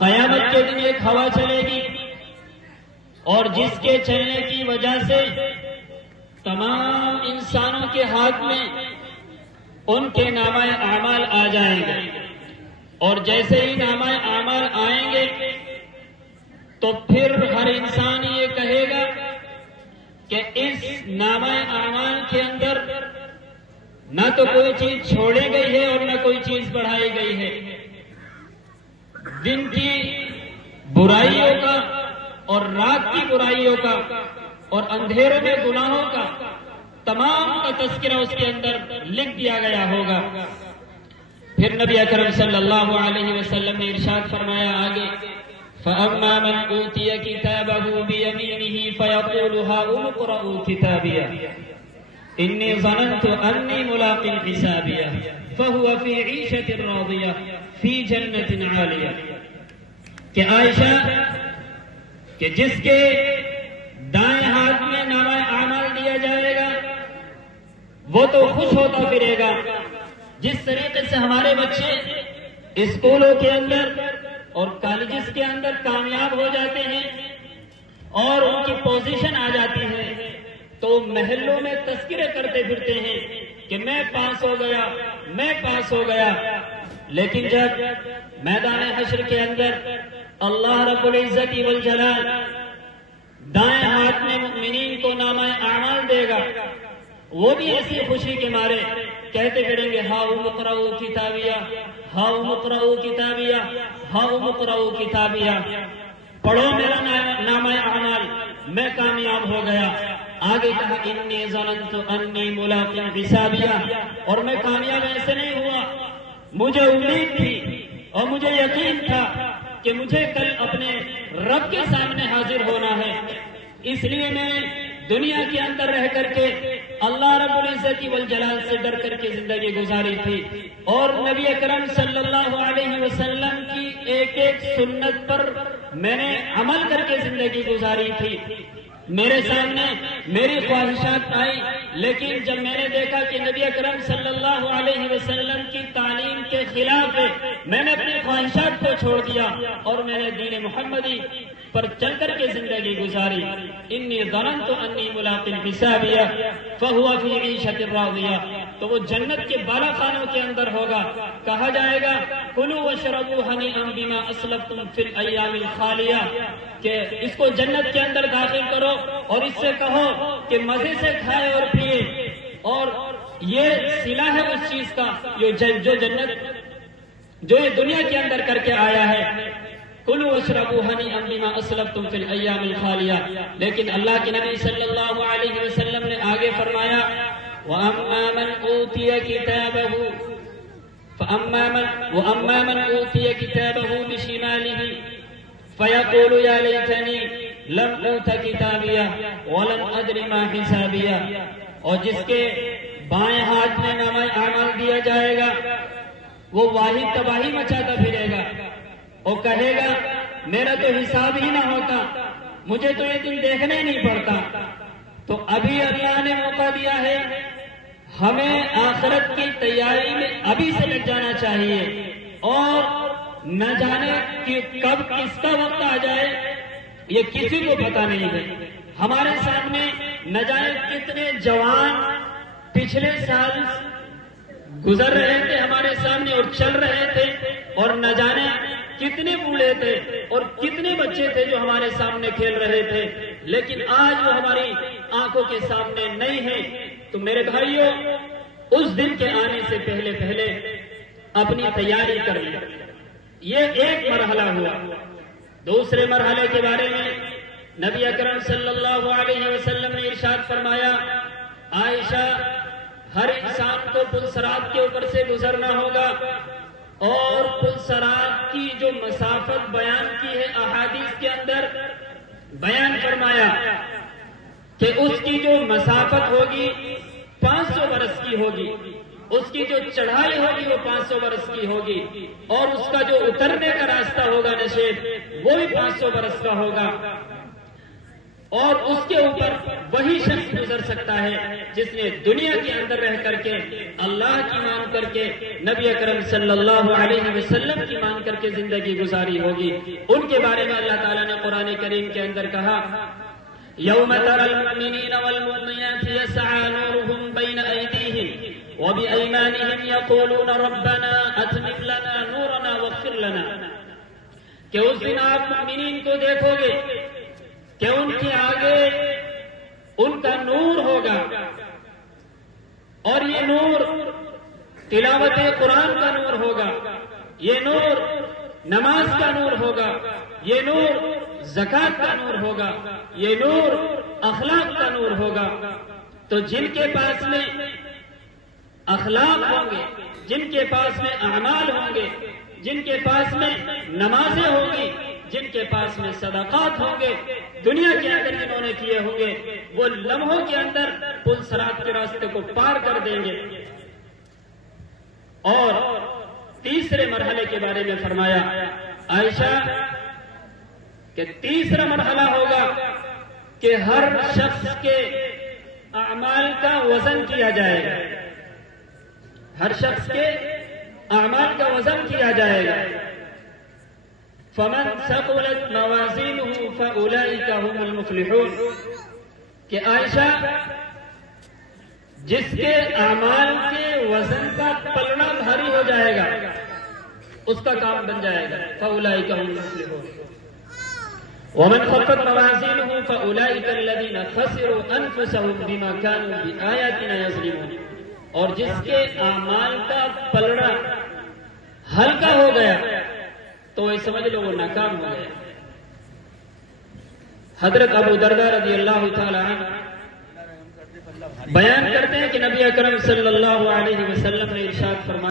قیامت کے دن ایک ہوا چلے گی اور جس کے چلنے کی وجہ سے تمام انسانوں کے ہاتھ میں ان کے نامہ اعمال آ جائیں گے، اور جیسے ہی نامہ اعمال آئیں گے تو پھر ہر انسان یہ کہے گا کہ اس نامہ اعمال کے اندر نہ تو کوئی چیز چھوڑی گئی ہے اور نہ کوئی چیز بڑھائی گئی ہے۔ دن کی برائیوں کا اور رات کی برائیوں کا اور اندھیروں میں گناہوں کا تمام کا تذکرہ اس کے اندر لکھ دیا گیا ہوگا۔ پھر نبی اکرم صلی اللہ علیہ وسلم نے ارشاد فرمایا آگے، فَأَمَّا مَنْ أُوتِيَ كِتَابَهُ بِيَمِينِهِ فَيَقُولُ هَاؤُمُ اقْرَءُوا كِتَابِيَهْ إِنِّي ظَنَنْتُ أَنِّي مُلَاقٍ حِسَابِيَهْ فَهُوَ فِي عِيشَةٍ رَاضِيَةٍ فِي جَنَّةٍ عَالِيَةٍ کہ عائشہ کہ جس کے دائیں ہاتھ میں نامہ اعمال دیا جائے گا وہ تو خوش ہوتا پھرے گا، جس طریقے سے ہمارے بچے اسکولوں کے اندر اور کالجز کے اندر کامیاب ہو جاتے ہیں اور ان کی پوزیشن آ جاتی ہے تو محلوں میں تذکرے کرتے پھرتے ہیں کہ میں پاس ہو گیا، میں پاس ہو گیا، لیکن جب میدان حشر کے اندر اللہ رب العزت والجلال دائیں ہاتھ میں مؤمنین کو نامہ اعمال دے گا، وہ بھی ایسی خوشی کے مارے کہتے پھریں گے ہاؤم اقرؤوا کتابیہ، ہاؤم اقرؤوا کتابیہ، ہاؤم اقرؤوا کتابیہ، پڑھو میرا نامہ اعمال، میں کامیاب ہو گیا۔ آگے کہا انی ظننت انی ملاق حسابیہ، اور میں کامیاب ایسے نہیں ہوا، مجھے امید تھی اور مجھے یقین تھا کہ مجھے کل اپنے رب کے سامنے حاضر ہونا ہے، اس لیے میں دنیا کے اندر رہ کر کے اللہ رب العزت والجلال سے ڈر کر کے زندگی گزاری تھی اور نبی اکرم صلی اللہ علیہ وسلم کی ایک ایک سنت پر میں نے عمل کر کے زندگی گزاری تھی۔ میرے سامنے میری خواہشات آئی، لیکن جب میں نے دیکھا کہ نبی اکرم صلی اللہ علیہ وسلم کی تعلیم کے خلاف ہے، میں نے اپنی خواہشات کو چھوڑ دیا اور میں نے دین محمدی پر چل کر کے زندگی گزاری۔ انی ظننت انی ملاق حسابیہ فہو فی عیشۃ راضیہ، تو وہ جنت کے بالا خانوں کے اندر ہوگا، کہا جائے گا کلوا واشربوا ہنیئا بما اسلفتم فی الایام الخالیہ، کہ اس کو جنت کے اندر داخل کرو اور اس سے کہو کہ مزے سے کھائے اور پیے، اور یہ صلہ ہے اس چیز کا جو جنت جو یہ دنیا کے اندر کر کے آیا ہے، کلوا واشربوا ہنیئا بما اسلفتم فی الایام الخالیہ۔ لیکن اللہ کے نبی صلی اللہ علیہ وسلم نے آگے فرمایا وَأَمَّا مَنْ أُوتِيَ كِتَابَهُ وَأَمَّا مَنْ أُوتِيَ كِتَابَهُ بِشِمَالِهِ فَيَقُولُ يَا لَيْتَنِي لَمْ أُوتَ كِتَابِيَهْ وَلَمْ أَدْرِ مَا حِسَابِيَهْ، اور جس کے بائیں ہاتھ میں نامہ اعمال دیا جائے گا وہ واحد تباہی مچاتا پھرے گا اور کہے گا میرا تو حساب ہی نہ ہوتا، مجھے تو یہ دن دیکھنا ہی نہیں پڑتا۔ تو ابھی اللہ نے موقع دیا ہے، ہمیں آخرت کی تیاری میں ابھی سے لگ جانا چاہیے، اور نہ جانے کہ کب کس کا وقت آ جائے یہ کسی کو پتا نہیں ہے۔ ہمارے سامنے نہ جانے کتنے جوان پچھلے سال گزر رہے تھے ہمارے سامنے اور چل رہے تھے، اور نہ جانے کتنے بوڑھے تھے اور کتنے بچے تھے جو ہمارے سامنے کھیل رہے تھے، لیکن آج وہ ہماری آنکھوں کے سامنے نہیں ہے۔ تو میرے بھائیوں، اس دن کے آنے سے پہلے پہلے اپنی تیاری کر لیں۔ یہ ایک مرحلہ ہوا۔ دوسرے مرحلے کے بارے میں نبی اکرم صلی اللہ علیہ وسلم نے ارشاد فرمایا عائشہ، ہر انسان کو پل صراط کے اوپر سے گزرنا ہوگا، اور پل صراط کی جو مسافت بیان کی ہے احادیث کے اندر بیان فرمایا کہ اس کی جو مسافت ہوگی 500 برس کی ہوگی، اس کی جو چڑھائی ہوگی وہ 500 برس کی ہوگی، اور اس کا جو اترنے کا راستہ ہوگا نشیب وہ بھی 500 برس کا ہوگا۔ اور اس کے اوپر وہی شخص گزر سکتا ہے جس نے دنیا کے اندر رہ کر کے اللہ کی مان کر کے نبی اکرم صلی اللہ علیہ وسلم کی مان کر کے زندگی گزاری ہوگی. ان کے بارے میں اللہ تعالیٰ نے قرآن کریم کے اندر کہا یوم تری المؤمنین والمؤمنات یسعی نورهم بین ایدیہم وبایمانہم یقولون ربنا اتمم لنا نورنا واغفر لنا. کہ اس دن آپ مومنین کو دیکھو گے کہ ان کے آگے ان کا نور ہوگا، اور یہ نور تلاوت قرآن کا نور ہوگا، یہ نور نماز کا نور ہوگا، یہ نور زکوٰۃ کا نور ہوگا، یہ نور اخلاق کا نور ہوگا. تو جن کے پاس میں اخلاق ہوں گے، جن کے پاس میں اعمال ہوں گے، جن کے پاس میں نمازیں ہوں گی، جن کے پاس میں صدقات ہوں گے، دنیا کے اندر جنہوں نے کیے ہوں گے، وہ لمحوں کے اندر پل صراط کے راستے کو پار کر دیں گے. اور تیسرے مرحلے کے بارے میں فرمایا عائشہ کہ تیسرا مرحلہ ہوگا کہ ہر شخص کے اعمال کا وزن کیا جائے گا، ہر شخص کے اعمال کا وزن کیا جائے گا. فمن ثقلت موازینہ فاولئک هم المفلحون. کہ عائشہ جس کے اعمال کے وزن کا پلڑا بھاری ہو جائے گا اس کا کام بن جائے گا. فاولئک هم المفلحون. ومن خفت موازینہ فاولئک الذین خسروا انفسهم بما كانوا بآیاتنا یظلمون. اور جس کے اعمال کا پلڑا ہلکا ہو گیا تو یہ سمجھ لو وہ ناکام ہو گیا. حضرت ابو درداء رضی اللہ تعالی عنہ بیان کرتے ہیں کہ نبی اکرم صلی اللہ علیہ وسلم نے ارشاد فرمایا